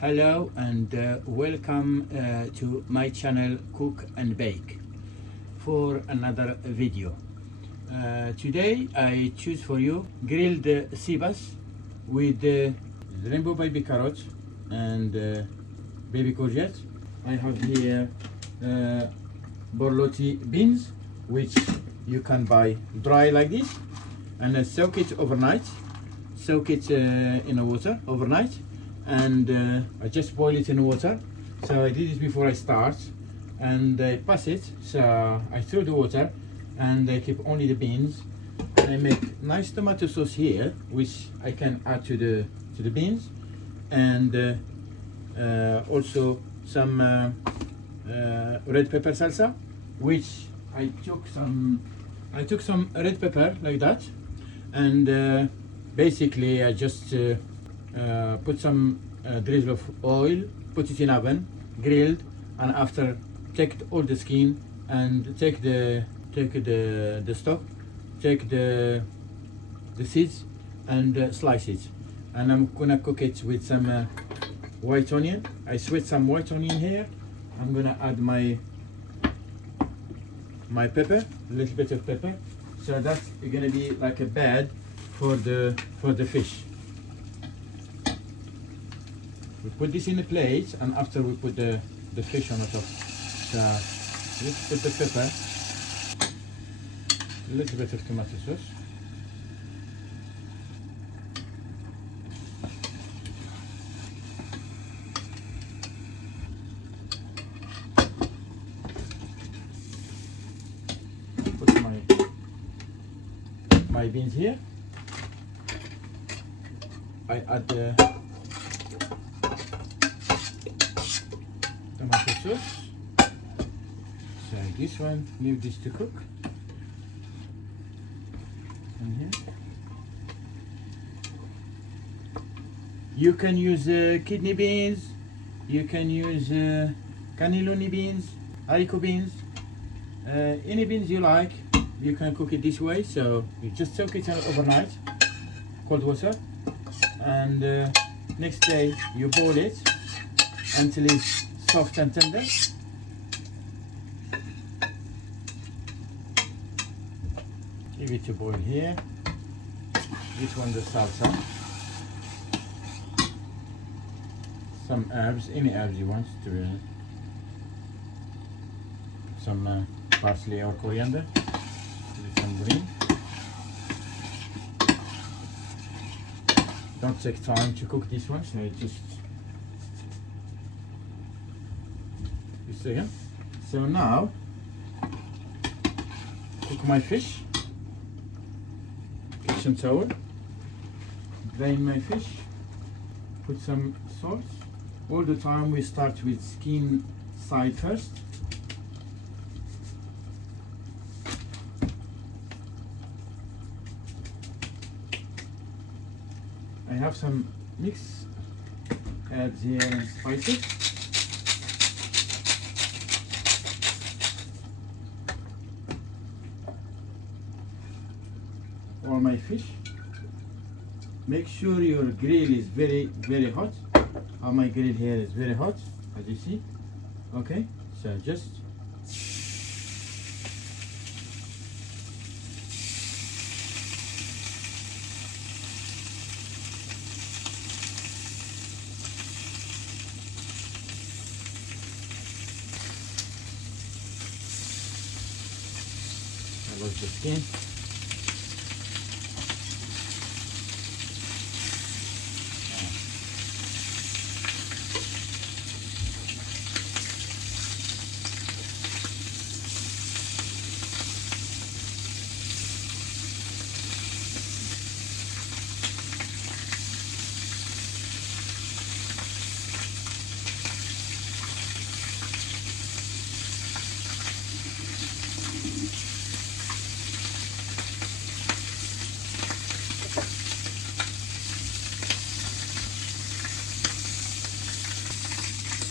Hello and welcome to my channel Cook and Bake for another video. Today I choose for you grilled sea bass with rainbow baby carrots and baby courgettes. I have here borlotti beans, which you can buy dry like this, and soak it overnight. Soak it in the water overnight, and I just boil it in water. So I did this before I start, and I pass it. So I throw the water, and I keep only the beans. And I make nice tomato sauce here, which I can add to the beans, and also some red pepper salsa, which I took some red pepper like that, and basically I just put some drizzle of oil, put it in oven, grilled, and after take all the skin and take the stock, take the seeds, and slice it. And I'm gonna cook it with some white onion. I sweat some white onion here. I'm gonna add my pepper, a little bit of pepper. So that's gonna be like a bed for the fish. We put this in a plate, and after we put the fish on the top. So let's put the pepper, a little bit of tomato sauce, put my beans here. I add the tomato sauce. So this one, leave this to cook. And here you can use kidney beans, you can use cannelloni beans, haricot beans, any beans you like. You can cook it this way. So you just soak it overnight, cold water, and next day you boil it until it's soft and tender. Give it to boil here. This one the salsa, some herbs, any herbs you want, to be honest. Some parsley or coriander, some green. Don't take time to cook this one, so just a second. So now cook my fish. Kitchen towel, drain my fish, put some salt. All the time we start with skin side first. I have some mixed herbs here and spices. All my fish. Make sure your grill is very hot. All my grill here is very hot, as you see. Okay, so just I love the skin.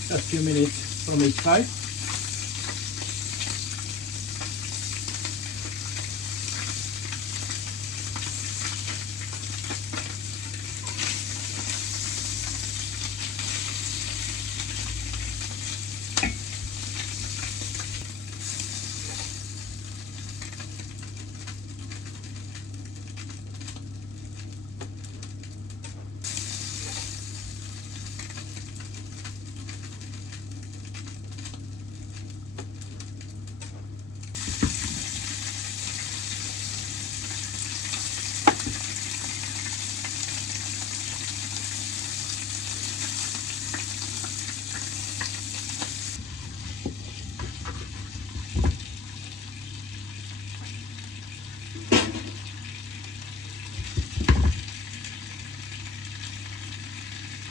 A few minutes from each side.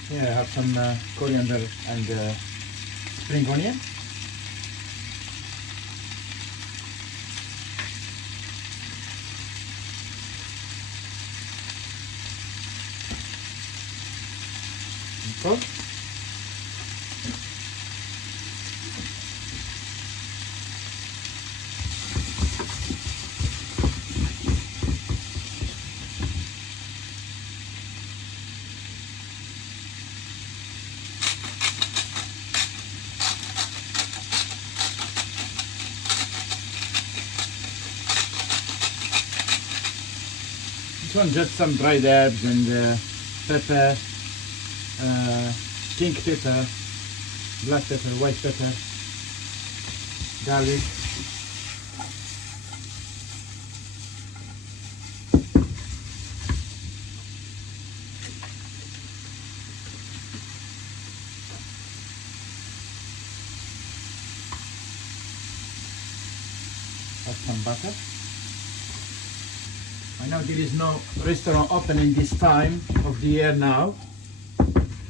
Here I have some coriander and spring onion. Cool. This one just some dried herbs and pepper, pink pepper, black pepper, white pepper, garlic. Add some butter. I know there is no restaurant open in this time of the year now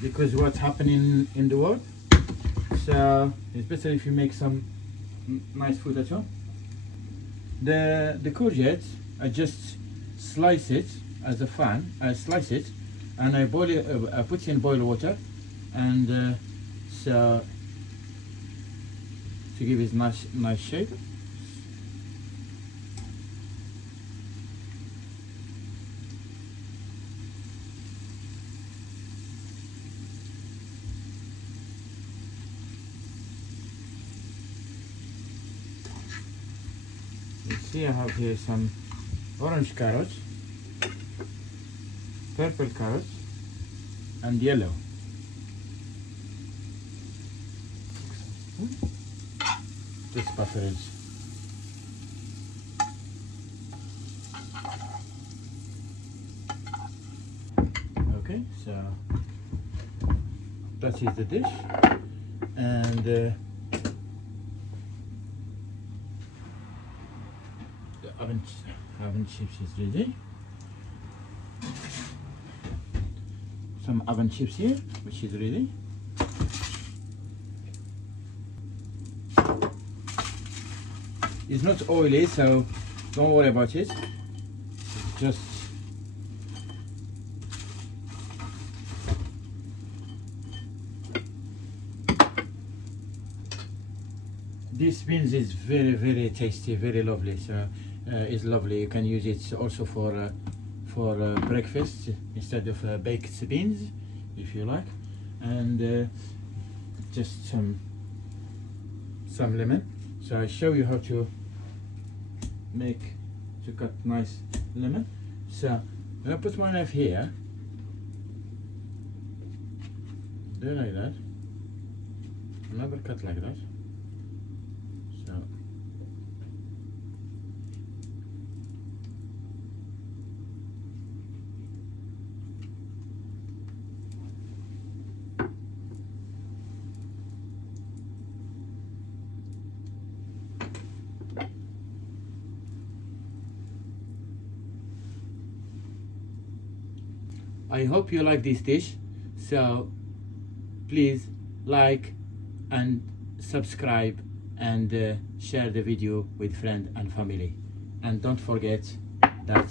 because what's happening in the world. So it's better if you make some nice food at home. The courgettes, I just slice it as a fan. I slice it and I boil it. I put it in boiled water, and so to give it nice shape. You see, I have here some orange carrots, purple carrots, and yellow. This butter is okay. So that is the dish, and the oven chips is ready. Some oven chips here, which is ready. It's not oily, so don't worry about it. Just this beans is very tasty, very lovely. So it's lovely. You can use it also for breakfast instead of baked beans, if you like. And just some lemon. So I show you how to cut nice lemon. So I'm gonna put my knife here, do like that, another cut like that. So I hope you like this dish, so please like and subscribe and share the video with friends and family, and don't forget that